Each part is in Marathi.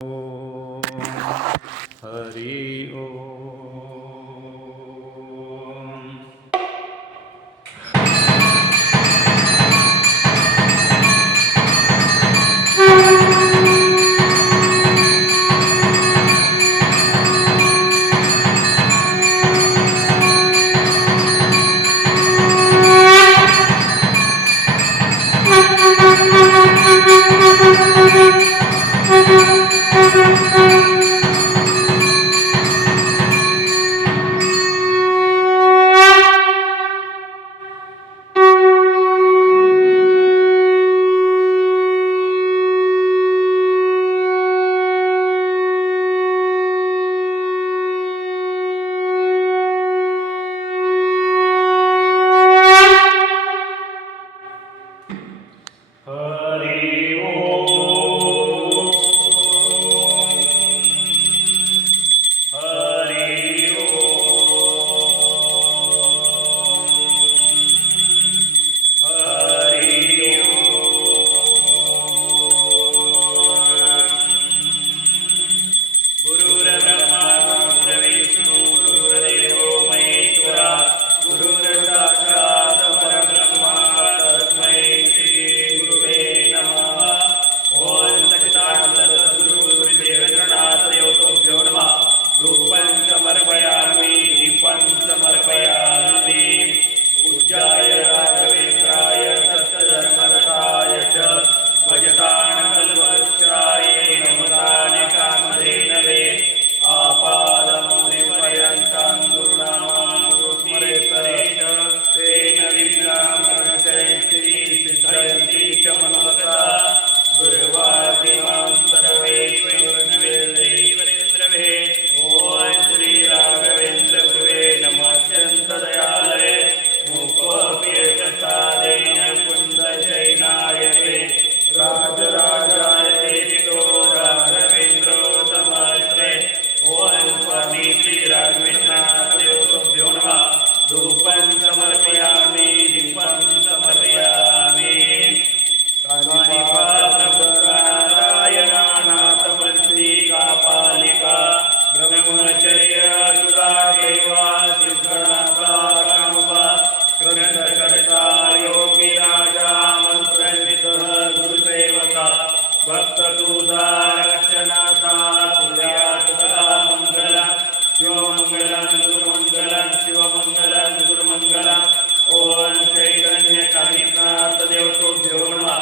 हरि ओम. समर्पयामि दीपं समर्पयामि पूज्याय राघवेन्द्राय सत्यधर्मरताय च भजतानकल्पवृक्षाय नमतानि कामधेनवे आपादमौलिपर्यन्तं गुरुनामामृतस्मरेत तेन विघ्नाः प्रणश्यन्ति सिद्धयन्ति च मनोरथाः गुरुवादिमां सर्वेश्वरनिवेन्द्रवे ओम श्री राघवेन्द्र गुरुवे नमः अत्यन्तदयालये मुकोऽप्येकसादेन कुन्दशयनायते राजराजाय दितो राघवेन्द्रोतमाश्रे ओम स्वामी श्री राघवेन्द्रनाथयोतुभ्यो नमः धूपं समर्पयामि दीपं समर्पयामि कापालिका ब्रह्मचर्य सुधा देवा सिद्धनाथा कामुका ग्रंथकर्ता योगी राजा मंत्रनिधः गुरुसेवका भक्ततुधा रक्षनाथा तुल्यात् सदा मंगलम् शिवमंगलं गुरुमंगलं शिवमंगलं गुरुमंगलम् ओम चैतन्य कालीनाथ देवतोभ्यो नमः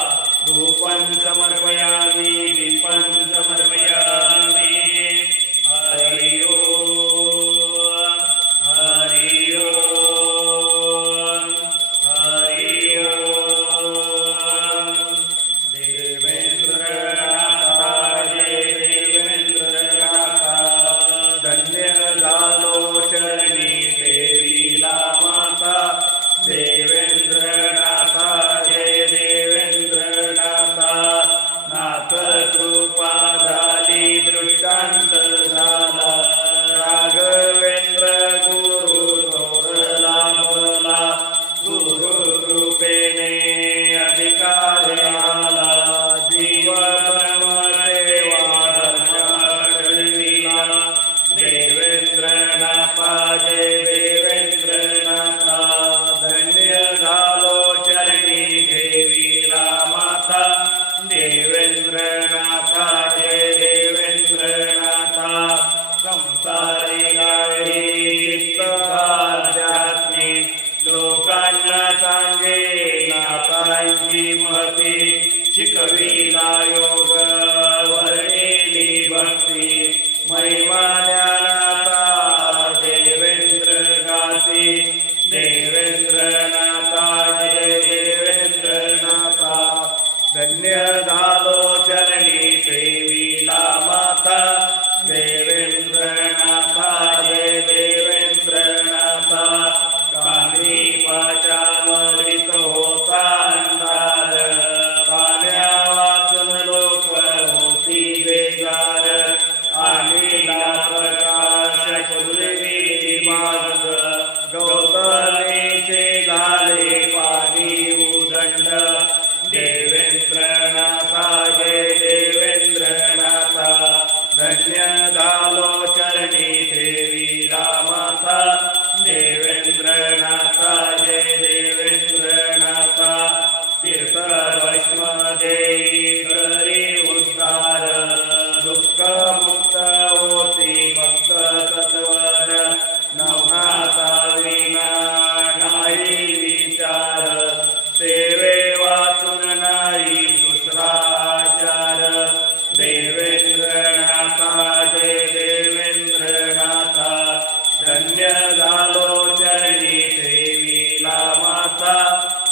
धूपं समर्पयामि दीपं समर्पयामि हरि ओम हरि ओम हरि ओम देवेन्द्रनाथाय देवेन्द्रनाथ धन्यदालोचरणी देवी ला माता देवेन्द्रनाथा जय देवेन्द्रनाथा नाथ कृपा झाली दृष्टांत झाला राघवेंद्र गुरु थोरला भला गुरु कृपेने अधिकार आला जीव ब्रह्मसेवा धर्म घडविला देवेंद्रनाथा जय देवेंद्रनाथा धन्य झालो चरणी देवी ला माता देवेंद्रनाथा जय देवेंद्रनाथा संसारी गाडी चित्तभाग्यात्मी लोकांना सांगे नाथांची महती शिकविला योग वर्णिली भक्ती महिमा ज्ञानाचा देवेंद्र गाती देवेंद्रनाथा जय देवेंद्रनाथा धन्य झालो चरणी देवीला माता देवेंद्रनाथा जय देवेंद्रनाथा कामी पाचामरित होता अंधार पाण्या वाचून लोक होती बेजार आलेला प्रकाश पूर्वी मार्ग गौतमीचे झाले पाणी उदंड देवेंद्रनाथा जय देवेंद्रनाथा देवेंद्रनाथा जय देवेंद्रनाथा धन्य झालो चरणी सेविला माता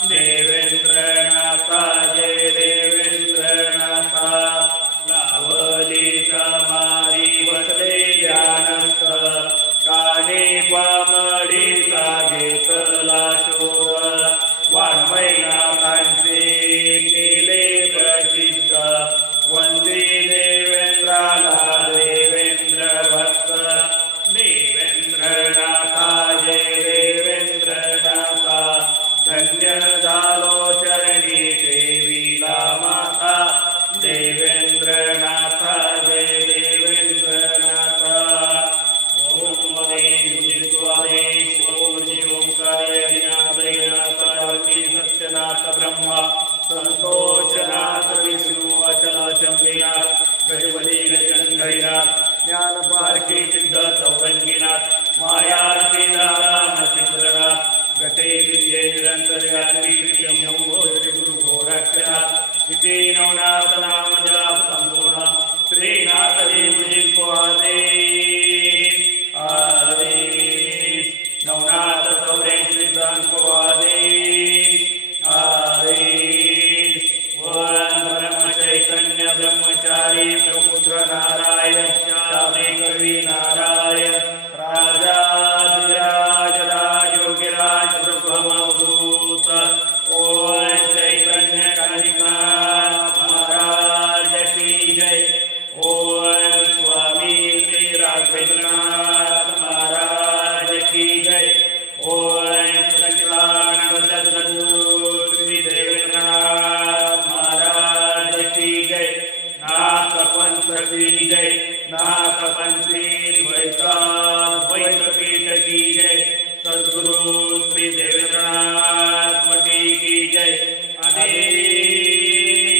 देवेंद्रनाथा जय देवेंद्रनाथा लावली समारी बसले ध्यानस्थ काने पामडी घेतला शोध वाङ्मयनाथांचे केले प्रसिद्ध वंदे देवेंद्राला देवेंद्र भक्त देवेंद्रनाथा जय देवेंद्रनाथा धन्य झालो चरणी सेविला माता देवेंद्रनाथा जय देवेंद्रनाथा ओम सत्यनाथ ब्रह्मा संतोषनाथ विष्णु अचल शंभीनाथ गजबली गजंडईनाथ ज्ञानपारखी सिद्ध चौरंगीनाथ मायार्थी रामचंद्रनाथ गते विंदे निरंतर यात्री गुरु घोरक्षनाथ इति नवनाथ नाम जाप संपूर्ण श्रीनाथ देव को आदेश नवनाथ चौरे सिद्धांत को आदेश ब्रह्म चैतन्य ब्रह्मचारी प्रबुद्ध नारायण शादी कवि नारायण राजा राजोगिराज ब्रह्मदूत ओम चैतन्य कालिनाथ महाराज की जय ओम स्वामी श्री राघवेंद्रनाथ महाराज की जय ओम सच्चिदानंद सद्गुरु श्री देवेंद्रनाथ महाराज की जय नाथ पंथ की जय नाथ पंथी द्वैत पीठ की जय सद्गुरु श्री देवेंद्रनाथ मठी की जय आदेश